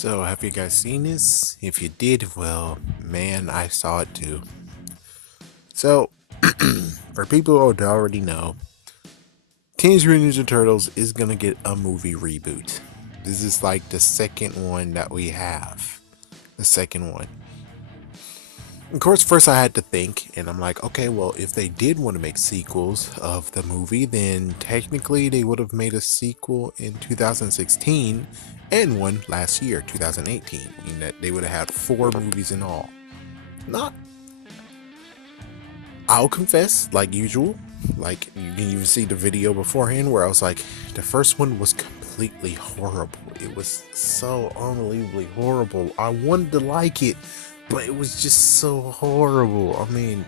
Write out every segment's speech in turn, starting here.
So, have you guys seen this? If you did, well, man, I saw it too. So, for people who already know, Teenage Mutant Ninja Turtles is gonna get a movie reboot. This is like the second one that we have. The second one. Of course, first I had to think, and I'm like, okay, well, if they did want to make sequels of the movie, then technically they would have made a sequel in 2016 and one last year, 2018. Meaning that they would have had 4 movies in all. Not, I'll confess, like usual, like you can even see the video beforehand where I was like, the first one was completely horrible. It was so unbelievably horrible. I wanted to like it, but it was just so horrible. I mean,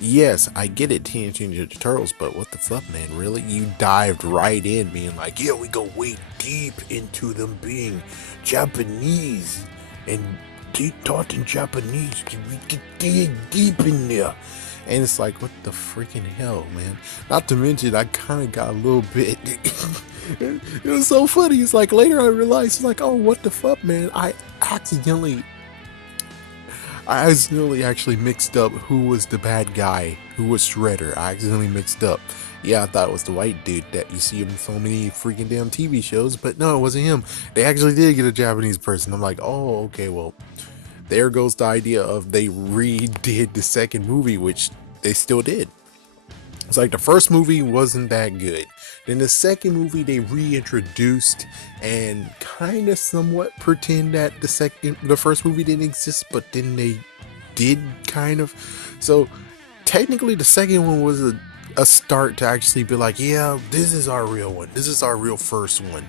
yes, I get it, Teenage Mutant Ninja Turtles, but what the fuck, man? Really? You dived right in being like, yeah, we go way deep into them being Japanese and deep taught in Japanese. We could dig deep in there. And it's like, what the freaking hell, man? Not to mention, I kind of got a little bit. It was so funny. It's like later I realized, it's like, oh, what the fuck, man? I accidentally actually mixed up who was the bad guy, who was Shredder. I accidentally mixed up. Yeah, I thought it was the white dude that you see in so many freaking damn TV shows, but no, it wasn't him. They actually did get a Japanese person. I'm like, oh, okay, well, there goes the idea of they redid the second movie, which they still did. It's like the first movie wasn't that good. Then the second movie they reintroduced and kind of somewhat pretend that the first movie didn't exist, but then they did kind of. So technically the second one was a start to actually be like, yeah, this is our real one. This is our real first one.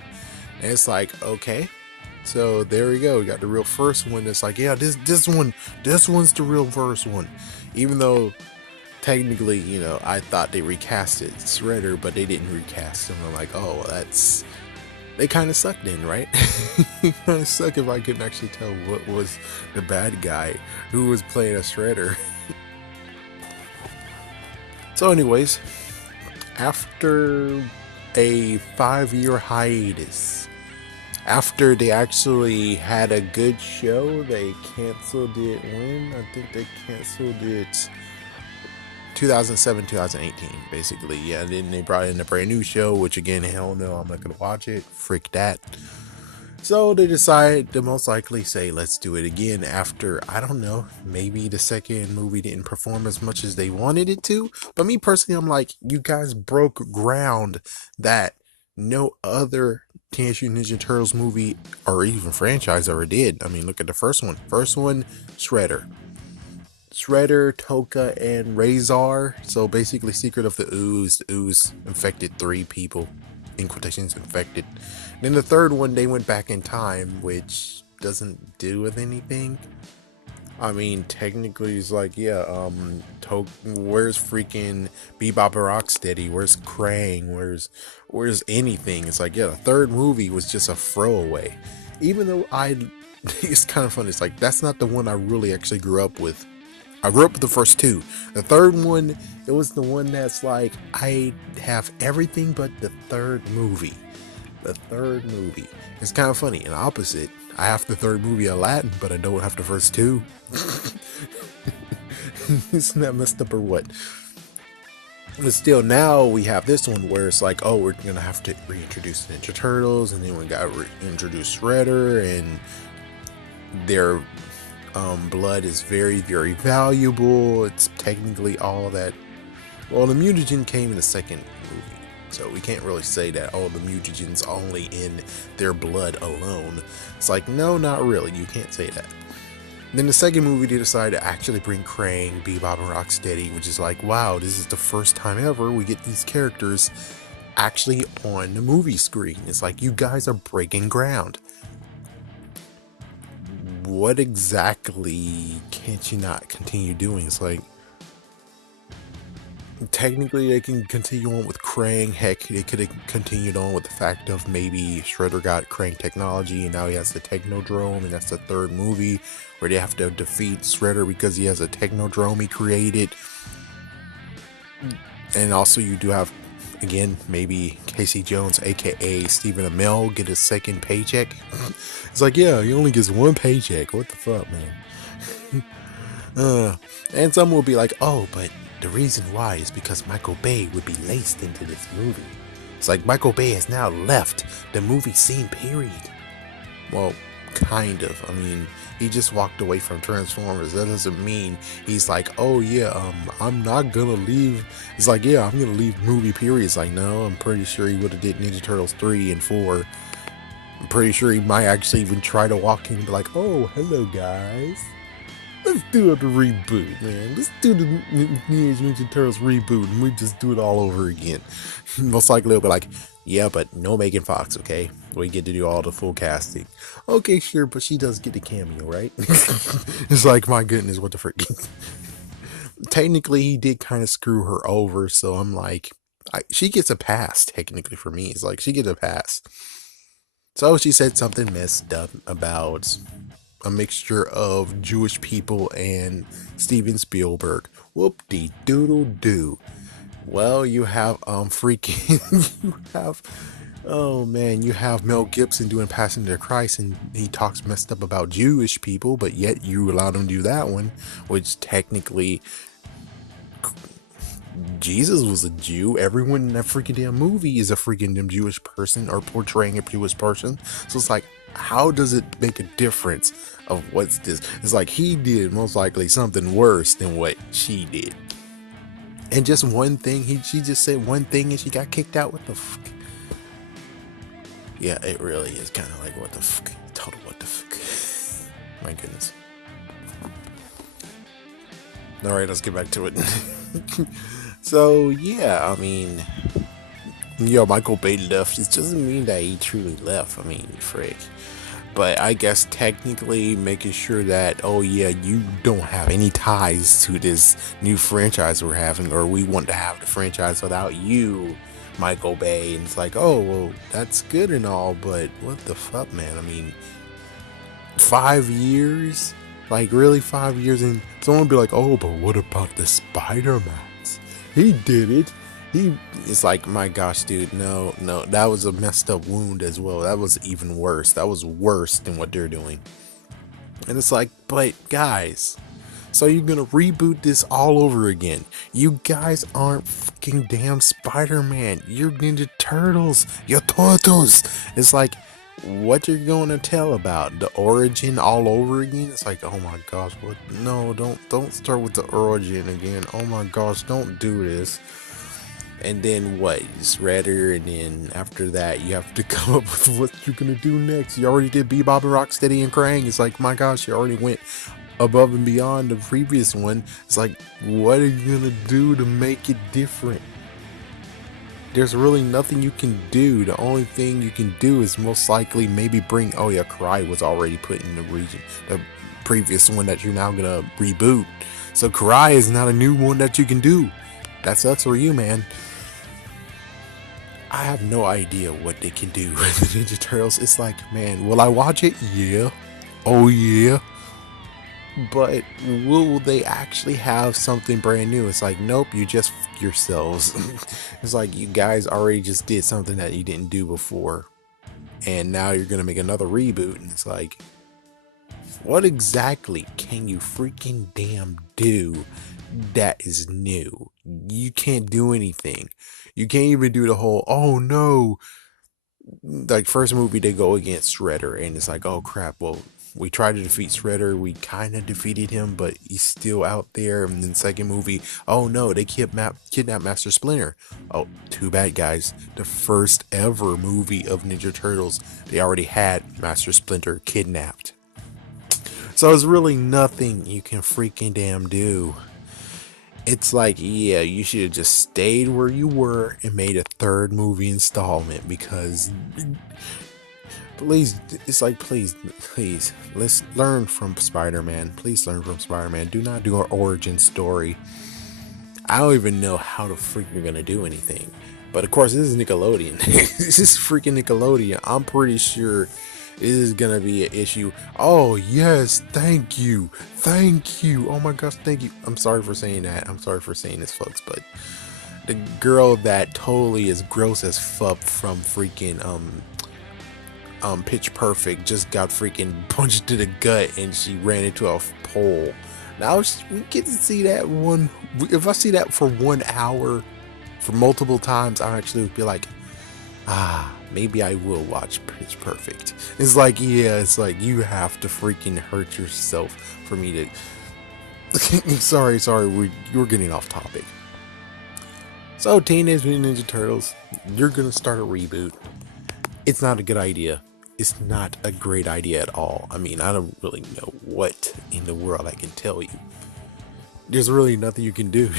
And it's like, okay. So there we go. We got the real first one. It's like, yeah, this one's the real first one. Even though technically, I thought they recasted Shredder, but they didn't recast him. I'm like, oh, well, they kind of sucked in, right? Kind of suck if I couldn't actually tell what was the bad guy who was playing a Shredder. So, anyways, after a 5-year hiatus, after they actually had a good show, they canceled it when? I think they canceled it 2007, 2018, basically. Yeah, and then they brought in a brand new show, which again, hell no, I'm not gonna watch it. Frick that. So they decided to most likely say, let's do it again after, I don't know, maybe the second movie didn't perform as much as they wanted it to. But me personally, I'm like, you guys broke ground that no other Teenage Mutant Ninja Turtles movie or even franchise ever did. I mean, look at the first one. First one, Shredder, Tokka, and Razor. So basically, Secret of the Ooze. The Ooze infected 3 people, in quotations, infected. Then the third one, they went back in time, which doesn't do with anything. I mean, technically, it's like, yeah, where's freaking Bebop and Rocksteady? Where's Krang? Where's anything? It's like, yeah, the third movie was just a throwaway. Even though it's kind of funny. It's like, that's not the one I really actually grew up with. I grew up with the first 2. The third one, it was the one that's like, I have everything but the third movie. The third movie. It's kind of funny. And opposite, I have the third movie Aladdin, but I don't have the first 2. Isn't that messed up or what? But still, now we have this one where it's like, oh, we're gonna have to reintroduce the Ninja Turtles, and then we got to reintroduce Shredder, and their blood is very, very valuable. It's technically all that. Well, the mutagen came in the second movie, so we can't really say that, oh, the mutagen's only in their blood alone. It's like, no, not really. You can't say that. Then the second movie, they decided to actually bring Krang, Bebop, and Rocksteady, which is like, wow, this is the first time ever we get these characters actually on the movie screen. It's like, you guys are breaking ground. What exactly can't you not continue doing? It's like, technically they can continue on with Krang. Heck, they could have continued on with the fact of maybe Shredder got Krang technology and now he has the Technodrome, and that's the third movie where they have to defeat Shredder because he has a Technodrome he created. And also you do have again, maybe Casey Jones, aka Stephen Amell, get a second paycheck. It's like, yeah, he only gets one paycheck. What the fuck, man? And some will be like, oh, but the reason why is because Michael Bay would be laced into this movie. It's like Michael Bay has now left the movie scene, period. Well, kind of. I mean, he just walked away from Transformers. That doesn't mean he's like, oh yeah, I'm not gonna leave. It's like, yeah, I'm gonna leave movie, period. It's like, no, I'm pretty sure he would have did Ninja Turtles 3 and 4. I'm pretty sure he might actually even try to walk in and be like, oh, hello guys. Let's do a reboot, man. Let's do the Ninja Turtles reboot and we just do it all over again. Most likely he'll be like, yeah, but no Megan Fox, okay? We get to do all the full casting. Okay, sure, but she does get a cameo, right? It's like, my goodness, what the frick? Technically, he did kind of screw her over, so I'm like, she gets a pass, technically, for me. It's like, she gets a pass. So she said something messed up about a mixture of Jewish people and Steven Spielberg. Whoop-de-doodle-doo. Well, you have you have Mel Gibson doing Passenger Christ, and he talks messed up about Jewish people, but yet you allowed him to do that one, which technically Jesus was a Jew. Everyone in that freaking damn movie is a freaking damn Jewish person or portraying a Jewish person. So it's like, how does it make a difference of what's this? It's like he did most likely something worse than what she did. And just one thing, she just said one thing and she got kicked out. What the fuck? Yeah, it really is kind of like, what the fuck? Total what the fuck? My goodness. Alright, let's get back to it. So, yeah, I mean, Michael Bay left. It doesn't mean that he truly left. I mean, frick. But I guess technically making sure that, oh yeah, you don't have any ties to this new franchise we're having, or we want to have the franchise without you, Michael Bay. And it's like, oh, well, that's good and all, but what the fuck, man? I mean, 5 years? Like, really 5 years? And someone would be like, oh, but what about the Spider-Mans? He did it. It's like, my gosh, dude, no, that was a messed up wound as well. That was even worse. That was worse than what they're doing. And it's like, but guys, so you're gonna reboot this all over again. You guys aren't fucking damn Spider-Man. You're Ninja Turtles. You're turtles. It's like, what you're going to tell about the origin all over again? It's like, oh my gosh, what? No, don't start with the origin again. Oh my gosh, don't do this. And then what? It's Shredder, and then after that, you have to come up with what you're gonna do next. You already did Bebop and Rocksteady and Krang. It's like, my gosh, you already went above and beyond the previous one. It's like, what are you gonna do to make it different? There's really nothing you can do. The only thing you can do is most likely maybe bring, oh yeah, Cry was already put in the region, the previous one that you're now gonna reboot. So Cry is not a new one that you can do. That sucks for you, man. I have no idea what they can do with the Ninja Turtles. It's like, man, will I watch it? Yeah. Oh yeah. But will they actually have something brand new? It's like, nope, you just f yourselves. It's like, you guys already just did something that you didn't do before, and now you're gonna make another reboot, and it's like, what exactly can you freaking damn do that is new? You can't do anything. You can't even do the whole, oh no, like first movie they go against Shredder, and it's like, oh crap, well, we tried to defeat Shredder, we kind of defeated him, but he's still out there. And then second movie, oh no, they kidnapped Master Splinter. Oh, too bad, guys. The first ever movie of Ninja Turtles, they already had Master Splinter kidnapped. So there's really nothing you can freaking damn do. It's like, yeah, you should have just stayed where you were and made a third movie installment, because please, it's like, please, let's learn from Spider-Man. Please learn from Spider-Man. Do not do an origin story. I don't even know how the freak you're gonna do anything. But of course, this is Nickelodeon. This is freaking Nickelodeon. I'm pretty sure this is gonna be an issue. Oh yes, thank you. Oh my gosh, thank you. I'm sorry for saying that. I'm sorry for saying this, folks, but The girl that totally is gross as fuck from freaking Pitch Perfect just got freaking punched to the gut and she ran into a pole. Now we get to see that one. If I see that for 1 hour for multiple times, I actually would be like, maybe I will watch Pitch Perfect. It's like, yeah, it's like you have to freaking hurt yourself for me to. sorry, we're getting off topic. So, Teenage Mutant Ninja Turtles, you're gonna start a reboot. It's not a good idea. It's not a great idea at all. I mean, I don't really know what in the world I can tell you. There's really nothing you can do.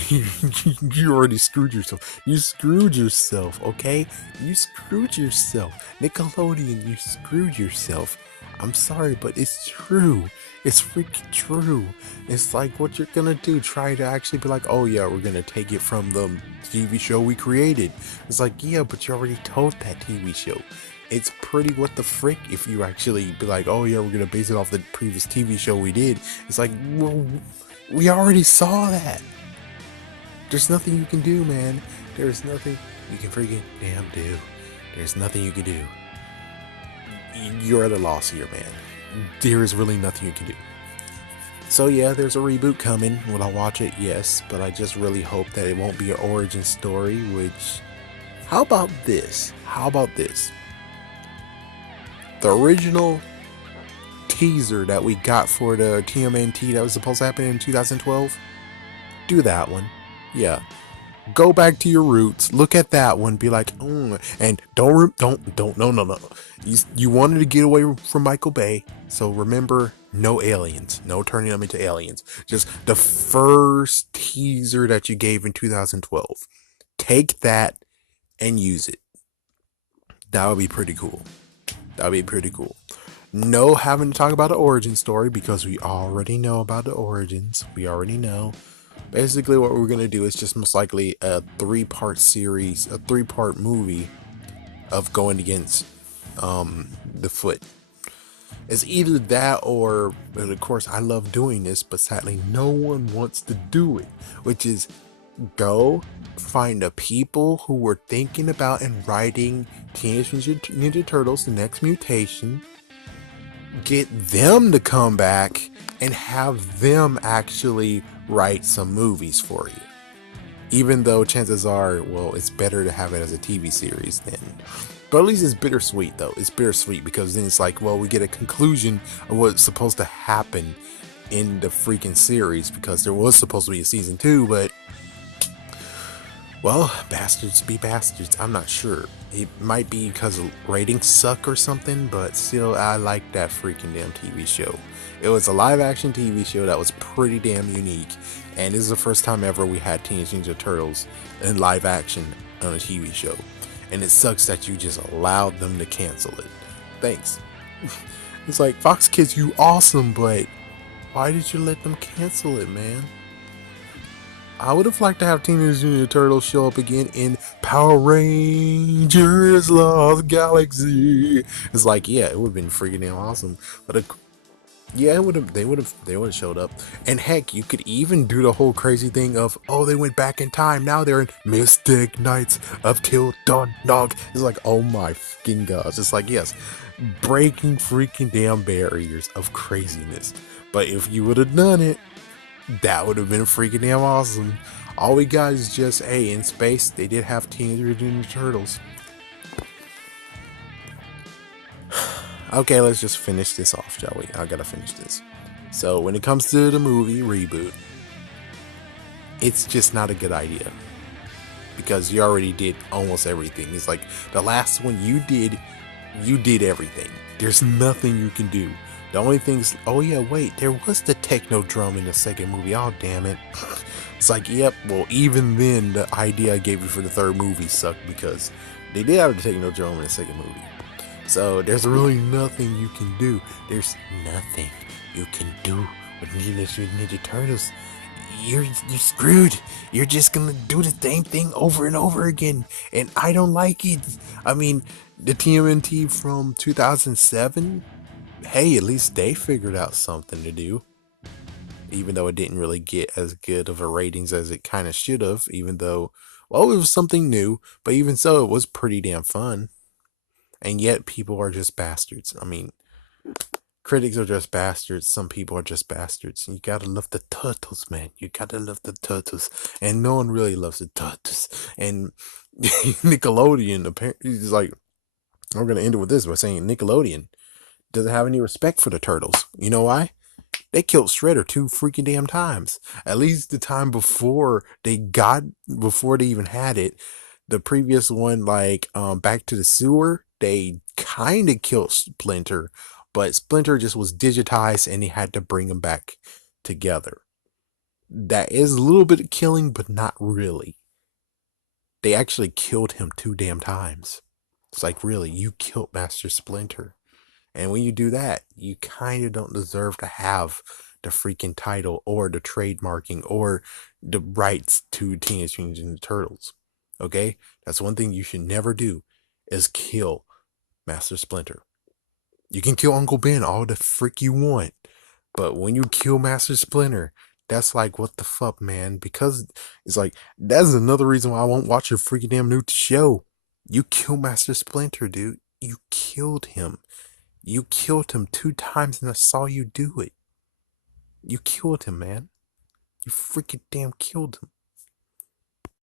You already screwed yourself. You screwed yourself, okay? You screwed yourself. Nickelodeon, you screwed yourself. I'm sorry, but it's true. It's freaking true. It's like, what you're gonna do, try to actually be like, oh yeah, we're gonna take it from the TV show we created. It's like, yeah, but you already told that TV show. It's pretty what the frick if you actually be like, oh yeah, we're gonna base it off the previous TV show we did. It's like, well, we already saw that. There's nothing you can do, man. There's nothing you can freaking damn do. There's nothing you can do. You're at a loss here, man. There is really nothing you can do. So yeah, there's a reboot coming. Will I watch it? Yes, but I just really hope that it won't be an origin story, which... How about this? The original teaser that we got for the Tmnt that was supposed to happen in 2012, do that one. Yeah, go back to your roots, look at that one, be like, and no. You wanted to get away from Michael Bay, so remember, no aliens, no turning them into aliens. Just the first teaser that you gave in 2012. Take that and use it. That would be pretty cool. No having to talk about the origin story because we already know about the origins. We already know. Basically what we're going to do is just most likely a 3-part series, a 3-part movie of going against the Foot. It's either that or, and of course I love doing this, but sadly no one wants to do it, which is go find the people who were thinking about and writing Teenage Ninja Turtles The Next Mutation, get them to come back and have them actually write some movies for you. Even though chances are, well, it's better to have it as a TV series then. But at least it's bittersweet though. It's bittersweet because then it's like, well, we get a conclusion of what's supposed to happen in the freaking series because there was supposed to be a season 2, but well, bastards be bastards. I'm not sure. It might be because ratings suck or something, but still, I like that freaking damn TV show. It was a live action TV show that was pretty damn unique, and this is the first time ever we had Teenage Ninja Turtles in live action on a TV show. And it sucks that you just allowed them to cancel it. Thanks. It's like, Fox Kids, you awesome, but why did you let them cancel it, man? I would have liked to have Teenage Ninja Turtles show up again in Power Rangers Lost Galaxy. It's like, yeah, it would have been freaking damn awesome. But yeah, they would have showed up. And heck, you could even do the whole crazy thing of, oh, they went back in time. Now they're in Mystic Knights of Till Dawn Nog. It's like, oh my fucking gosh. It's like, yes, breaking freaking damn barriers of craziness. But if you would have done it, that would have been freaking damn awesome. All we got is just, hey, in space, they did have Teenage Ninja Turtles. Okay, let's just finish this off, shall we? I gotta finish this. So, when it comes to the movie reboot, it's just not a good idea. Because you already did almost everything. It's like, the last one you did everything. There's nothing you can do. The only thing's, oh yeah, wait, there was the techno drum in the second movie. Oh, damn it. It's like, yep, well, even then, the idea I gave you for the third movie sucked because they did have the techno drum in the second movie. So, there's really nothing you can do. There's nothing you can do with Ninja Turtles. You're screwed. You're just gonna do the same thing over and over again. And I don't like it. I mean, the TMNT from 2007... hey, at least they figured out something to do. Even though it didn't really get as good of a ratings as it kind of should have. Even though, Well, it was something new, but even so, it was pretty damn fun. And yet, people are just bastards. I mean, critics are just bastards. Some people are just bastards. You gotta love the turtles, man. You gotta love the turtles. And no one really loves the turtles. And Nickelodeon, apparently, is like, I'm gonna end it with this by saying Nickelodeon doesn't have any respect for the turtles. You know why? They killed Shredder 2 freaking damn times. At least the time before they even had it. The previous one, like Back to the Sewer, they kind of killed Splinter, but Splinter just was digitized and they had to bring him back together. That is a little bit of killing, but not really. They actually killed him 2 damn times. It's like, really, you killed Master Splinter. And when you do that, you kind of don't deserve to have the freaking title or the trademarking or the rights to Teenage Mutant Ninja Turtles. Okay? That's one thing you should never do is kill Master Splinter. You can kill Uncle Ben all the frick you want, but when you kill Master Splinter, that's like, what the fuck, man? Because it's like, that's another reason why I won't watch your freaking damn new show. You kill Master Splinter, dude. You killed him. You killed him 2 times and I saw you do it. You killed him, man. You freaking damn killed him.